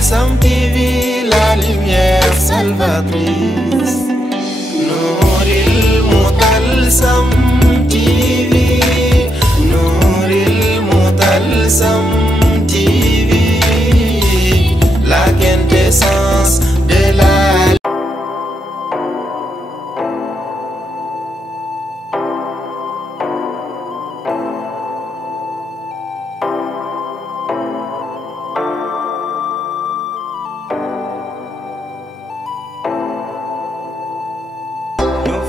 Sam TV, la lumière salvatrice. Nouril Mutalsam TV, Nouril Mutalsam TV, la quintessence de la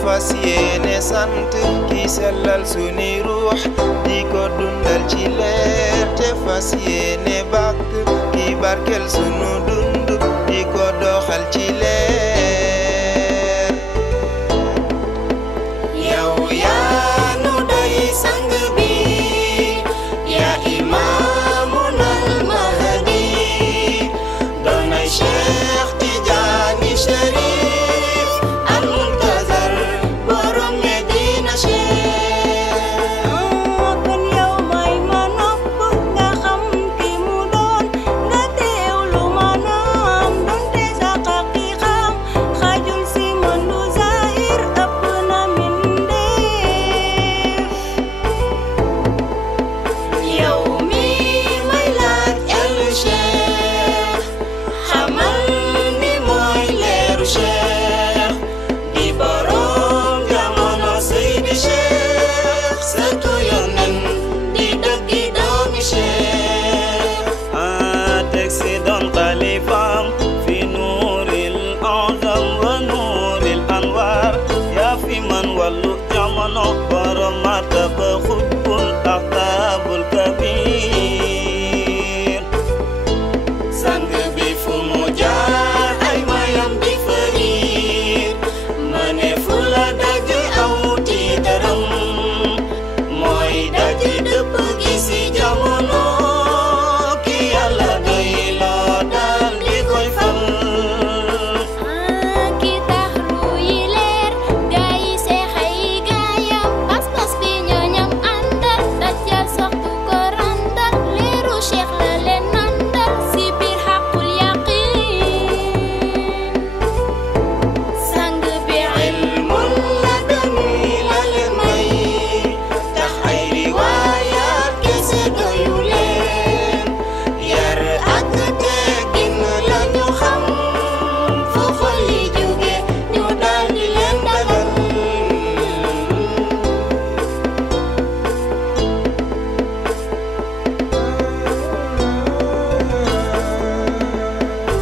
fas yéene sant ki sellal suni ruux di ko dundal ci leer te fas yéene bàkk ki barkel sunu dund di ko doxal ci leer. yow yaa nu doy sang bi yaa imaamuna al-mahdi doonay Cheikh Tidiane Chérif al-Muntazar borom Medina Cheikh. kon yow may ma nopp nga xam ki mu doon nga teewlu maanaam donte sa xaqiiqam xajul si mëndu zahir ëpp na mindeef. yow mi may laaj el Cheikh xamal ni mooy leeru Cheikh di borom jamono Seydi Cheikh sëtu Yonen di dëggi doomi Cheikh. teg si doon xalifaam fi nuuril azam wa nuuril anwaar yaa fi man wàllu jamono borom martaba xutbul axtaabul kabiir. sang bi fu mu jaar ay mayam di fariir mëne fu la daj aw tiitaram mooy daj dëpp gi si jamono ki yàlla doy loo dal di koy fal. ki tax ru yi leer gaa yi seexay gaayam pas-pas bi ñooñam àndal dajjal soxtu ko randal leeru Cheikh la leen nandal si biir xaqul yaqiin. sang bi ilmul laduni la leen may tax ay riwaayaat kese doyu leen yar ak teggin la ñu xam fu xol yi jóge ñu dal di leen dalal.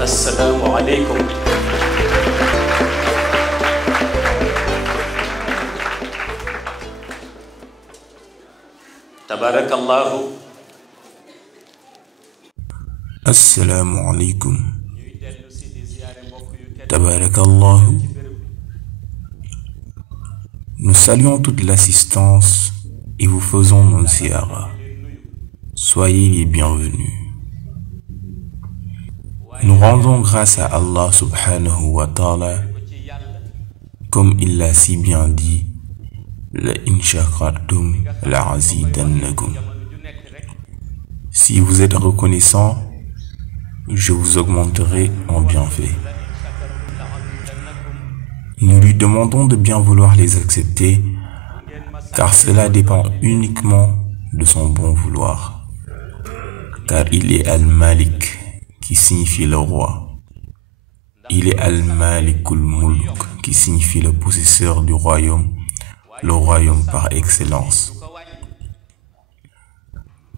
Assalamu alaikum. Tabarakallahu. Assalamu alaikum. Tabarakallahu. Nous saluons toute l'assistance et vous faisons nos ziyaras. Soyez les bienvenus. Nous rendons grâce à Allah subhanahu wa ta'ala, comme il l'a si bien dit, la in shakartum la azidannakum. Si vous êtes reconnaissant, je vous augmenterai en bienfaits. Nous lui demandons de bien vouloir les accepter, car cela dépend uniquement de son bon vouloir. Car il est Al-Malik, qui signifie le roi. Il est Al-Malikul Mulk, qui signifie le possesseur du royaume, le royaume par excellence.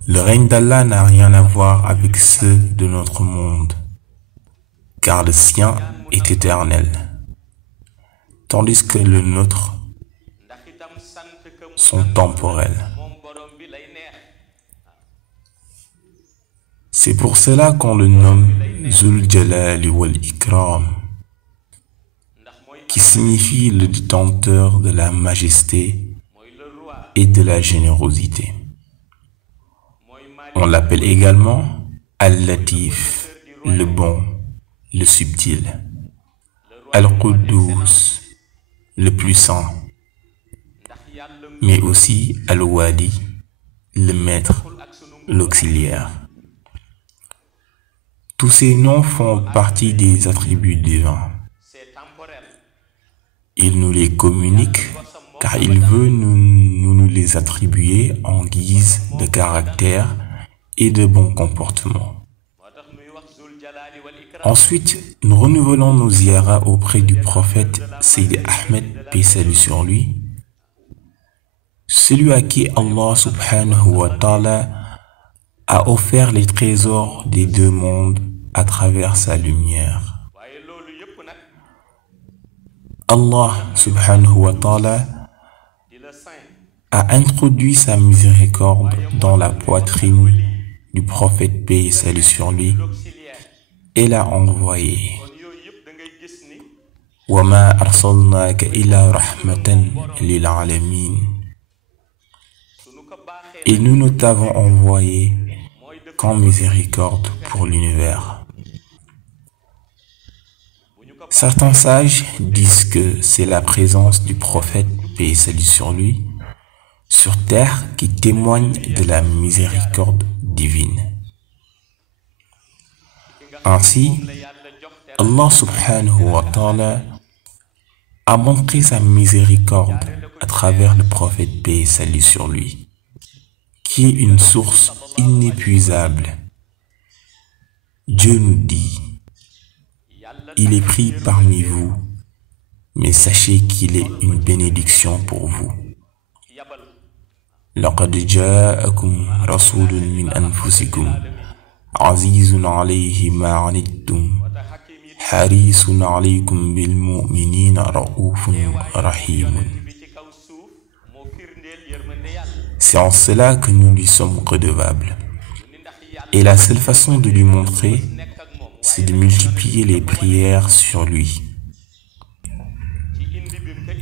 Le règne d'Allah n'a rien à voir avec ceux de notre monde, car le sien est éternel, tandis que le nôtre sont temporels. C'est pour cela qu'on le nomme Zul Jalali wal Ikram, qui signifie le détenteur de la majesté et de la générosité. On l'appelle également Al-Latif, le bon, le subtil, Al-Quddus, le puissant, mais aussi Al-Wali, le maître, l'auxiliaire. Tous ces noms font partie des attributs divins. Il nous les communique car il veut nous les attribuer en guise de caractère et de bon comportement. Ensuite, nous renouvelons nos ziyaras auprès du prophète Sayyid Ahmed, paix salut sur lui, celui à qui Allah subhanahu wa ta'ala a offert les trésors des deux mondes à travers sa lumière. Allah subhanahu wa ta'ala a introduit sa miséricorde dans la poitrine du prophète paix et salut sur lui et l'a envoyé. Wa ma arsalnaka illa rahmatan lil alamin. Et nous ne t'avons envoyé qu'en miséricorde pour l'univers. Certains sages disent que c'est la présence du prophète, paix et salut sur lui, sur terre qui témoigne de la miséricorde divine. Ainsi, Allah subhanahu wa ta'ala a montré sa miséricorde à travers le prophète, paix et salut sur lui, qui est une source inépuisable. Dieu nous dit: il est pris parmi vous, mais sachez qu'il est une bénédiction pour vous. لقد جاءكم رسول من أنفسكم عزيز عليه ما عنتم حريص عليكم بالمؤمنين رؤوف رحيم. C'est en cela que nous lui sommes redevables. Et la seule façon de lui montrer, c'est de multiplier les prières sur lui.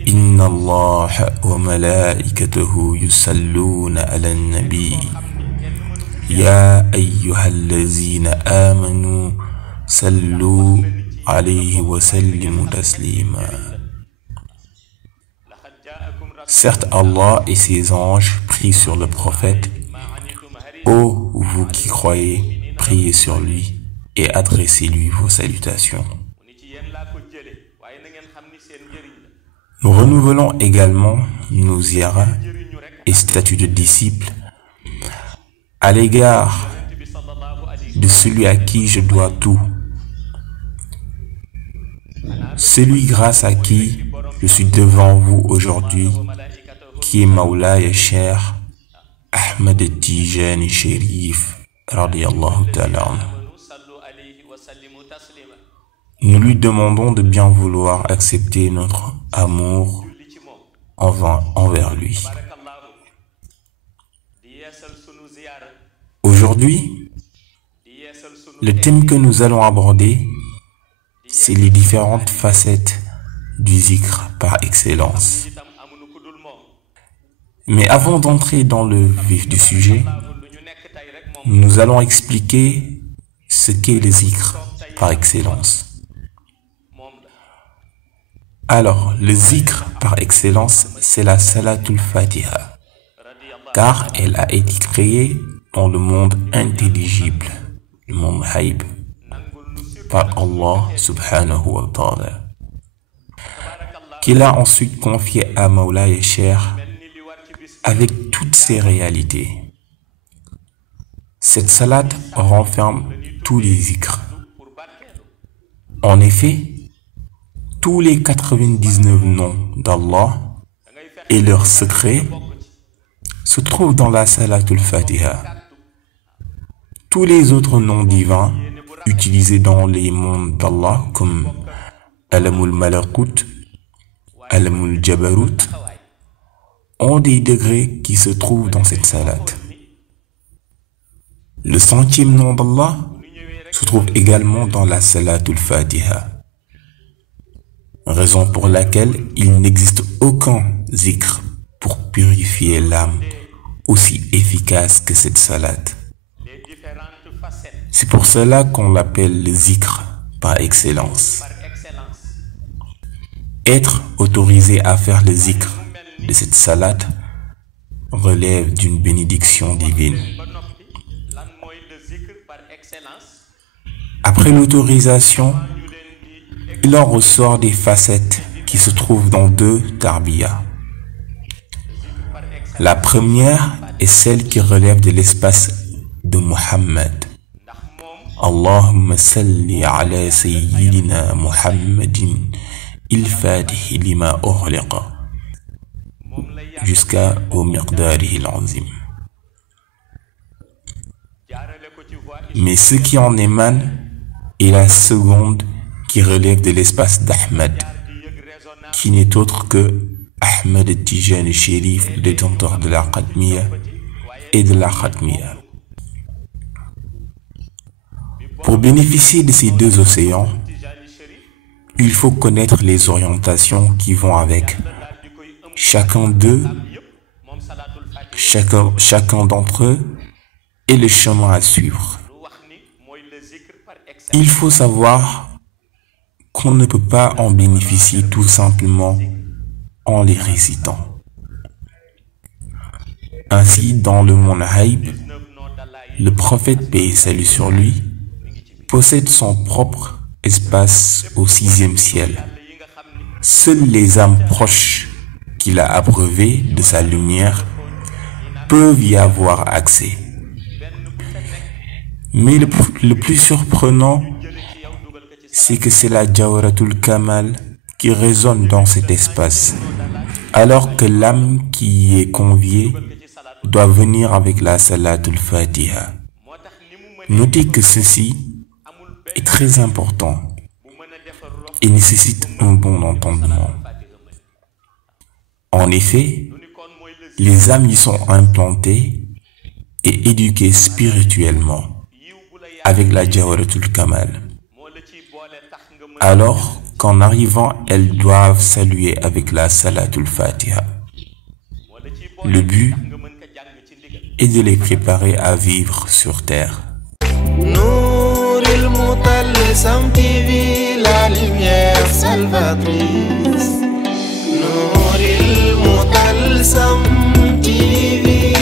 Inna Allah wa malaikatahu yusalluna ala nabi. Ya ayyuhallazina amanu sallu alayhi wa sallimu taslima. Certes, Allah et ses anges prient sur le prophète. Ô vous qui croyez, priez sur lui et adressez-lui vos salutations. Nous renouvelons également nos ziyaras et statuts de disciples à l'égard de celui à qui je dois tout, celui grâce à qui je suis devant vous aujourd'hui, qui est Mawlaya Cheikh Ahmed Tijani Sherif radiyallahu ta'ala anhu. Nous lui demandons de bien vouloir accepter notre amour envers lui. Aujourd'hui, le thème que nous allons aborder, c'est les différentes facettes du zikr par excellence. Mais avant d'entrer dans le vif du sujet, nous allons expliquer ce qu'est le zikr par excellence. Alors, le zikr par excellence, c'est la Salatul Fatiha, car elle a été créée dans le monde intelligible, le monde haïb, par Allah subhanahu wa ta'ala, qu'il a ensuite confié à Mawlaya Cheikh avec toutes ses réalités. Cette salat renferme tous les zikrs. En effet, tous les 99 noms d'Allah et leurs secrets se trouvent dans la Salatul Fatiha. Tous les autres noms divins utilisés dans les mondes d'Allah comme Alamul Malakut, Alamul Jabarut ont des degrés qui se trouvent dans cette salat. Le 100e nom d'Allah se trouve également dans la Salatul Fatiha. Raison pour laquelle il n'existe aucun zikr pour purifier l'âme aussi efficace que cette salat. C'est pour cela qu'on l'appelle le zikr par excellence. Être autorisé à faire le zikr de cette salat relève d'une bénédiction divine. Après l'autorisation, il en ressort des facettes qui se trouvent dans 2 tarbiyas. La première est celle qui relève de l'espace de Muhammad. Allahumma salli ala sayyidina Muhammadin il-Fatih lima ughliqa jusqu'à au miqdarihi al-azim. Mais ce qui en émane est la seconde qui relève de l'espace d'Ahmad, qui n'est autre que Ahmad Tijani Chérif, le détenteur de la Khatmiya et de la Khatmiya. Pour bénéficier de ces 2 océans, il faut connaître les orientations qui vont avec. Chacun d'entre eux et le chemin à suivre. Il faut savoir qu'on ne peut pas en bénéficier tout simplement en les récitant. Ainsi, dans le monde Haïb, le prophète, paix et salut sur lui, possède son propre espace au 6e ciel. Seules les âmes proches qu'il a abreuvées de sa lumière peuvent y avoir accès. Mais le plus surprenant, c'est que c'est la Jawharatul Kamal qui résonne dans cet espace, alors que l'âme qui y est conviée doit venir avec la Salatul Fatiha. Notez que ceci est très important et nécessite un bon entendement. En effet, les âmes y sont implantées et éduquées spirituellement avec la Jawharatul Kamal. Alors qu'en arrivant, elles doivent saluer avec la Salatul Fatiha. Le but est de les préparer à vivre sur terre. Nouril Mutalsam TV, la lumière salvatrice. Nouril Mutalsam TV,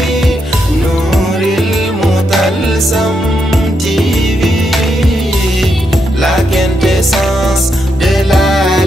Nouril Mutalsam